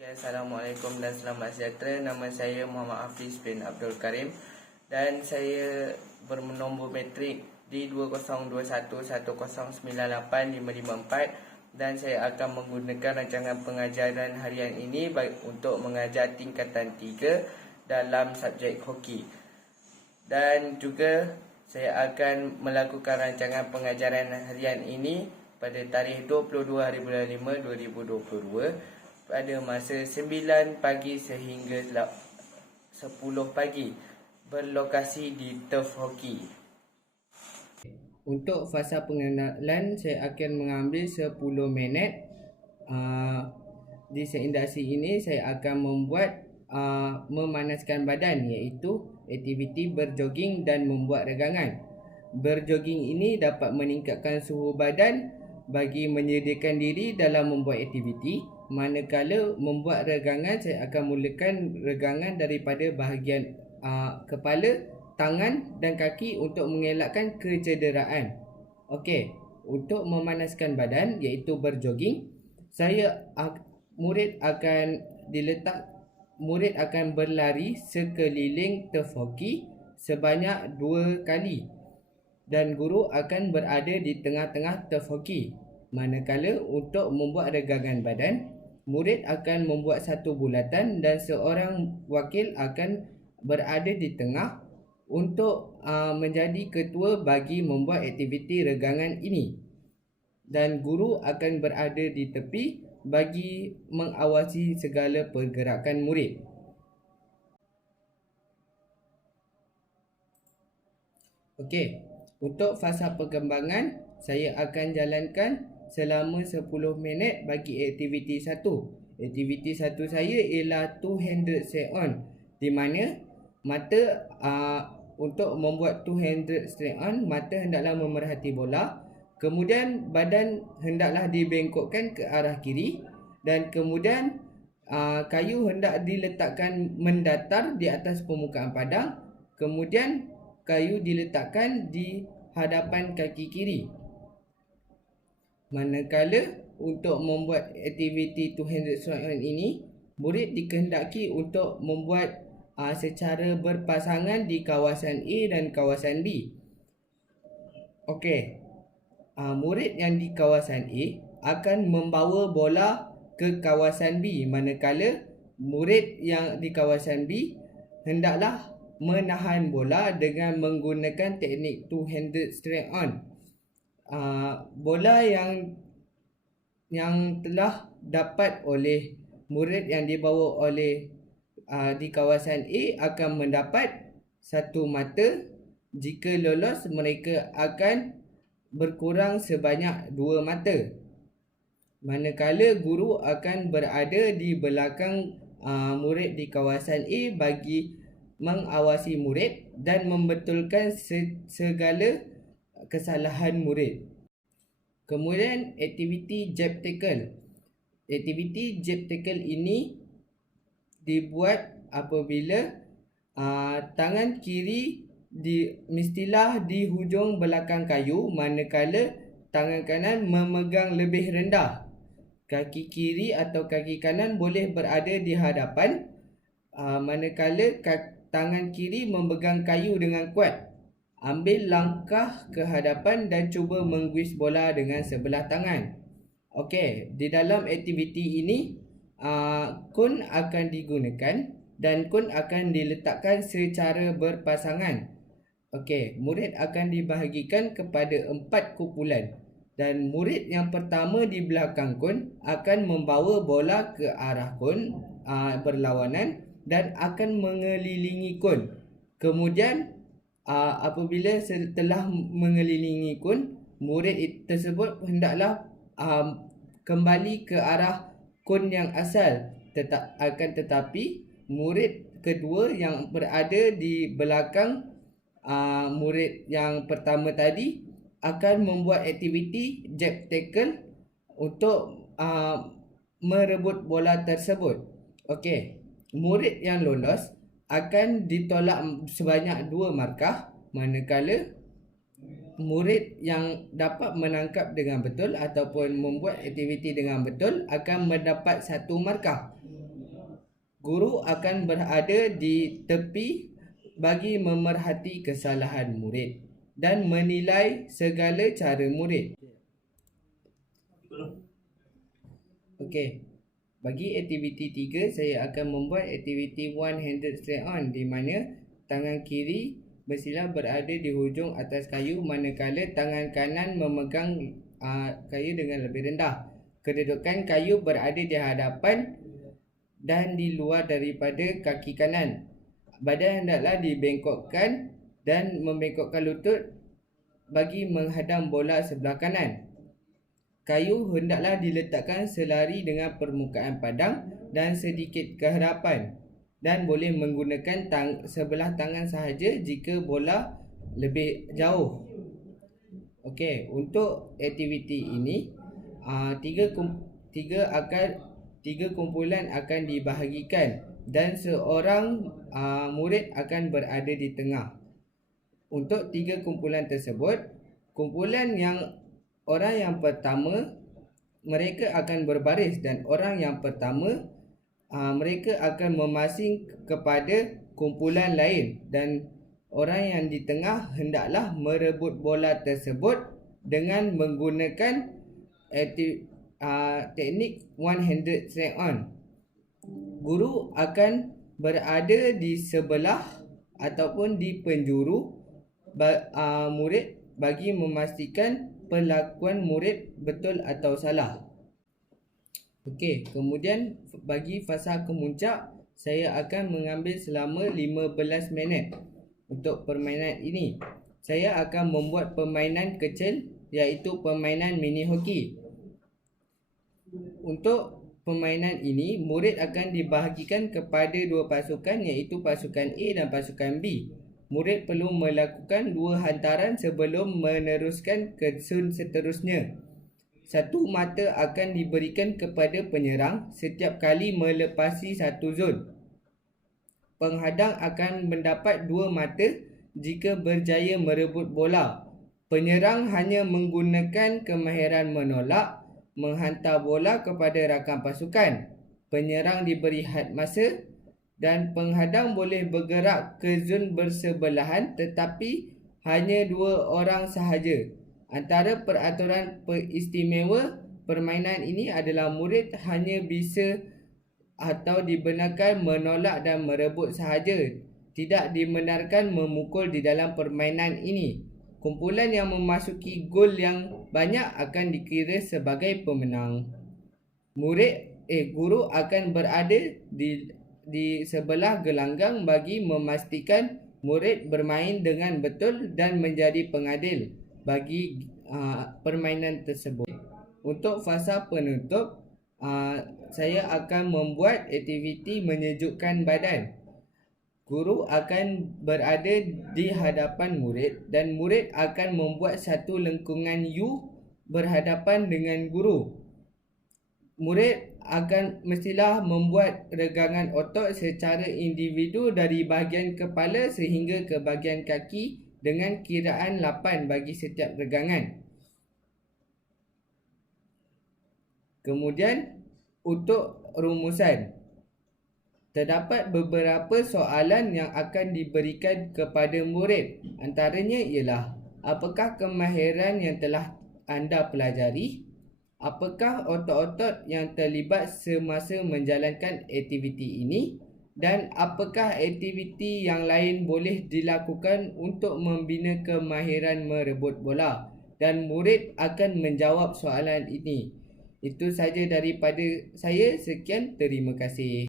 Okay, Assalamualaikum dan selamat sejahtera. Nama saya Muhammad Hafiz bin Abdul Karim dan saya bernombor metrik D202110985554 dan saya akan menggunakan rancangan pengajaran harian ini untuk mengajar tingkatan 3 dalam subjek hoki. Dan juga saya akan melakukan rancangan pengajaran harian ini pada tarikh 22 hari bulan 5 2022 pada masa 9 pagi sehingga 10 pagi berlokasi di Turf Hoki. Untuk fasa pengenalan saya akan mengambil 10 minit. Di seindaksi ini saya akan membuat memanaskan badan, iaitu aktiviti berjoging dan membuat regangan. Berjoging ini dapat meningkatkan suhu badan bagi menyediakan diri dalam membuat aktiviti, manakala membuat regangan saya akan mulakan regangan daripada bahagian kepala, tangan dan kaki untuk mengelakkan kecederaan. Okey, untuk memanaskan badan iaitu berjoging, murid akan berlari sekeliling turf hoki sebanyak 2 kali dan guru akan berada di tengah-tengah turf hoki. Manakala untuk membuat regangan badan, murid akan membuat satu bulatan dan seorang wakil akan berada di tengah untuk menjadi ketua bagi membuat aktiviti regangan ini. Dan guru akan berada di tepi bagi mengawasi segala pergerakan murid. Okey, untuk fasa perkembangan saya akan jalankan selama 10 minit bagi aktiviti 1. Aktiviti 1 saya ialah two-handed straight on, di mana mata untuk membuat two-handed straight on, mata hendaklah memerhati bola, kemudian badan hendaklah dibengkokkan ke arah kiri dan kemudian kayu hendak diletakkan mendatar di atas permukaan padang, kemudian kayu diletakkan di hadapan kaki kiri. Manakala untuk membuat aktiviti two-handed straight on ini, murid dikehendaki untuk membuat secara berpasangan di kawasan A dan kawasan B. Okey, murid yang di kawasan A akan membawa bola ke kawasan B, manakala murid yang di kawasan B hendaklah menahan bola dengan menggunakan teknik two-handed straight on. Bola yang telah dapat oleh murid yang dibawa oleh di kawasan A akan mendapat satu mata. Jika lolos, mereka akan berkurang sebanyak 2 mata. Manakala guru akan berada di belakang murid di kawasan A bagi mengawasi murid dan membetulkan segala kesalahan murid. Kemudian aktiviti jab tackle. Aktiviti jab tackle ini dibuat apabila tangan kiri mestilah di hujung belakang kayu, manakala tangan kanan memegang lebih rendah. Kaki kiri atau kaki kanan boleh berada di hadapan, manakala tangan kiri memegang kayu dengan kuat. Ambil langkah ke hadapan dan cuba mengguis bola dengan sebelah tangan. Okey, di dalam aktiviti ini kun akan digunakan dan kun akan diletakkan secara berpasangan. Okey, murid akan dibahagikan kepada 4 kumpulan dan murid yang pertama di belakang kun akan membawa bola ke arah kun berlawanan dan akan mengelilingi kun. Kemudian apabila setelah mengelilingi kun, murid tersebut hendaklah kembali ke arah kun yang asal. Tetapi murid kedua yang berada di belakang murid yang pertama tadi akan membuat aktiviti jab tackle untuk merebut bola tersebut. Okey, murid yang lolos akan ditolak sebanyak 2 markah, manakala murid yang dapat menangkap dengan betul ataupun membuat aktiviti dengan betul akan mendapat 1 markah. Guru akan berada di tepi bagi memerhati kesalahan murid dan menilai segala cara murid. Okey. Bagi aktiviti 3, saya akan membuat aktiviti one-handed straight on, di mana tangan kiri bersilah berada di hujung atas kayu manakala tangan kanan memegang kayu dengan lebih rendah. Kedudukan kayu berada di hadapan dan di luar daripada kaki kanan. Badan hendaklah dibengkokkan dan membengkokkan lutut bagi menghadam bola sebelah kanan. Kayu hendaklah diletakkan selari dengan permukaan padang dan sedikit ke hadapan, dan boleh menggunakan sebelah tangan sahaja jika bola lebih jauh. Okey, untuk aktiviti ini tiga kumpulan akan dibahagikan dan seorang murid akan berada di tengah. Untuk 3 kumpulan tersebut, kumpulan orang yang pertama, mereka akan berbaris, dan orang yang pertama mereka akan memasing kepada kumpulan lain, dan orang yang di tengah hendaklah merebut bola tersebut dengan menggunakan teknik one-handed straight on. Guru akan berada di sebelah ataupun di penjuru murid bagi memastikan perlakuan murid betul atau salah. Okey, kemudian bagi fasa kemuncak, saya akan mengambil selama 15 minit untuk permainan ini. Saya akan membuat permainan kecil, iaitu permainan mini hoki. Untuk permainan ini, murid akan dibahagikan kepada 2 pasukan, iaitu pasukan A dan pasukan B. Murid perlu melakukan 2 hantaran sebelum meneruskan ke zon seterusnya. 1 mata akan diberikan kepada penyerang setiap kali melepasi 1 zon. Penghadang akan mendapat 2 mata jika berjaya merebut bola. Penyerang hanya menggunakan kemahiran menolak, menghantar bola kepada rakan pasukan. Penyerang diberi had masa, dan penghadang boleh bergerak ke zon bersebelahan tetapi hanya 2 orang sahaja. Antara peraturan istimewa permainan ini adalah murid hanya bisa atau dibenarkan menolak dan merebut sahaja. Tidak dibenarkan memukul di dalam permainan ini. Kumpulan yang memasuki gol yang banyak akan dikira sebagai pemenang. Guru akan berada di sebelah gelanggang bagi memastikan murid bermain dengan betul dan menjadi pengadil bagi permainan tersebut. Untuk fasa penutup, saya akan membuat aktiviti menyejukkan badan. Guru akan berada di hadapan murid dan murid akan membuat satu lengkungan U berhadapan dengan guru. Murid mestilah membuat regangan otot secara individu dari bahagian kepala sehingga ke bahagian kaki dengan kiraan 8 bagi setiap regangan. Kemudian untuk rumusan, terdapat beberapa soalan yang akan diberikan kepada murid. Antaranya ialah, apakah kemahiran yang telah anda pelajari? Apakah otot-otot yang terlibat semasa menjalankan aktiviti ini? Dan apakah aktiviti yang lain boleh dilakukan untuk membina kemahiran merebut bola? Dan murid akan menjawab soalan ini. Itu saja daripada saya. Sekian, terima kasih.